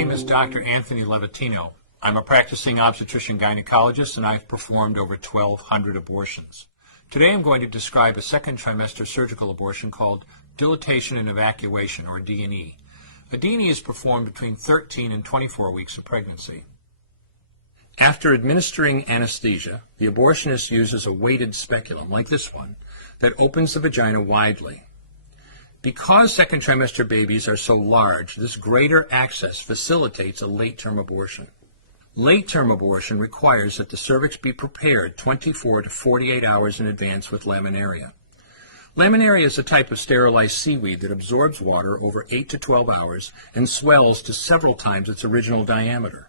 name is Dr. Anthony Levatino. I'm a practicing obstetrician-gynecologist, and I've performed over 1,200 abortions. Today I'm going to describe a second trimester surgical abortion called dilatation and evacuation, or D&E. A D&E is performed between 13 and 24 weeks of pregnancy. After administering anesthesia, the abortionist uses a weighted speculum, like this one, that opens the vagina widely. Because second trimester babies are so large, this greater access facilitates a late-term abortion. Late-term abortion requires that the cervix be prepared 24 to 48 hours in advance with laminaria. Laminaria is a type of sterilized seaweed that absorbs water over 8 to 12 hours and swells to several times its original diameter.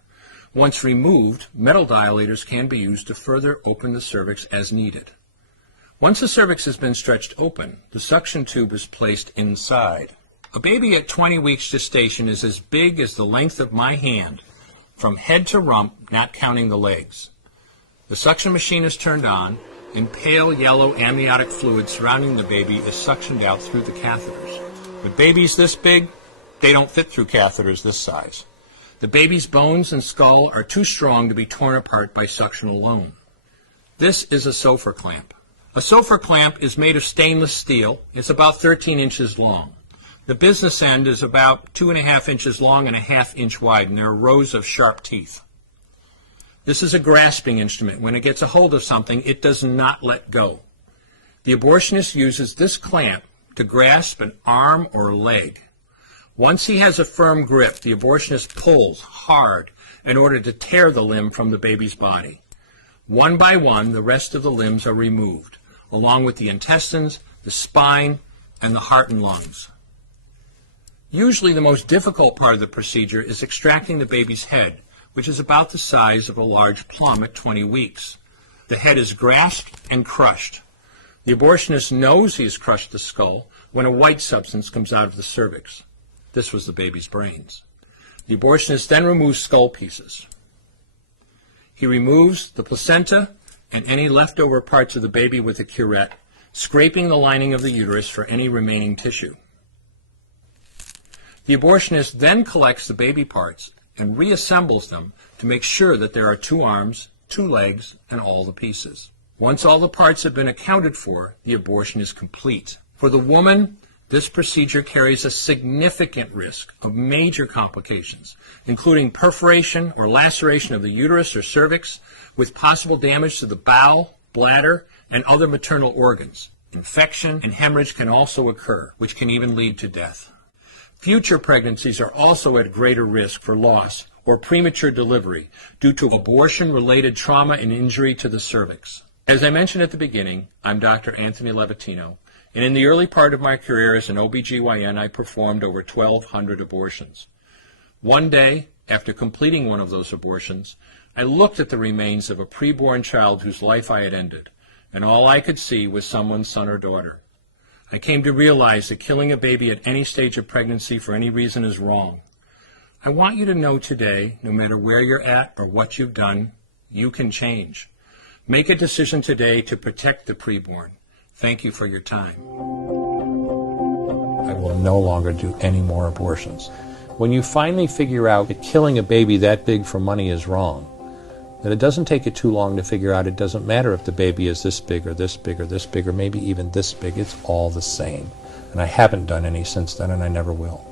Once removed, metal dilators can be used to further open the cervix as needed. Once the cervix has been stretched open, the suction tube is placed inside. A baby at 20 weeks gestation is as big as the length of my hand, from head to rump, not counting the legs. The suction machine is turned on, and pale yellow amniotic fluid surrounding the baby is suctioned out through the catheters. With babies this big, they don't fit through catheters this size. The baby's bones and skull are too strong to be torn apart by suction alone. This is a Sofer clamp. A Sofer clamp is made of stainless steel. It's about 13 inches long. The business end is about 2.5 inches long and 1/2 inch wide, and there are rows of sharp teeth. This is a grasping instrument. When it gets a hold of something, it does not let go. The abortionist uses this clamp to grasp an arm or leg. Once he has a firm grip, the abortionist pulls hard in order to tear the limb from the baby's body. One by one, the rest of the limbs are removed, along with the intestines, the spine, and the heart and lungs. Usually the most difficult part of the procedure is extracting the baby's head, which is about the size of a large plum at 20 weeks. The head is grasped and crushed. The abortionist knows he has crushed the skull when a white substance comes out of the cervix. This was the baby's brains. The abortionist then removes skull pieces. He removes the placenta and any leftover parts of the baby with a curette, scraping the lining of the uterus for any remaining tissue. The abortionist then collects the baby parts and reassembles them to make sure that there are 2 arms, 2 legs, and all the pieces. Once all the parts have been accounted for, the abortion is complete. For the woman, this procedure carries a significant risk of major complications, including perforation or laceration of the uterus or cervix, with possible damage to the bowel, bladder, and other maternal organs. Infection and hemorrhage can also occur, which can even lead to death. Future pregnancies are also at greater risk for loss or premature delivery due to abortion-related trauma and injury to the cervix. As I mentioned at the beginning, I'm Dr. Anthony Levatino, and in the early part of my career as an OBGYN, I performed over 1,200 abortions. One day, after completing one of those abortions, I looked at the remains of a preborn child whose life I had ended, and all I could see was someone's son or daughter. I came to realize that killing a baby at any stage of pregnancy for any reason is wrong. I want you to know today, no matter where you're at or what you've done, you can change. Make a decision today to protect the preborn. Thank you for your time. I will no longer do any more abortions. When you finally figure out that killing a baby that big for money is wrong, that it doesn't take you too long to figure out it doesn't matter if the baby is this big or this big or this big or maybe even this big, it's all the same. And I haven't done any since then, and I never will.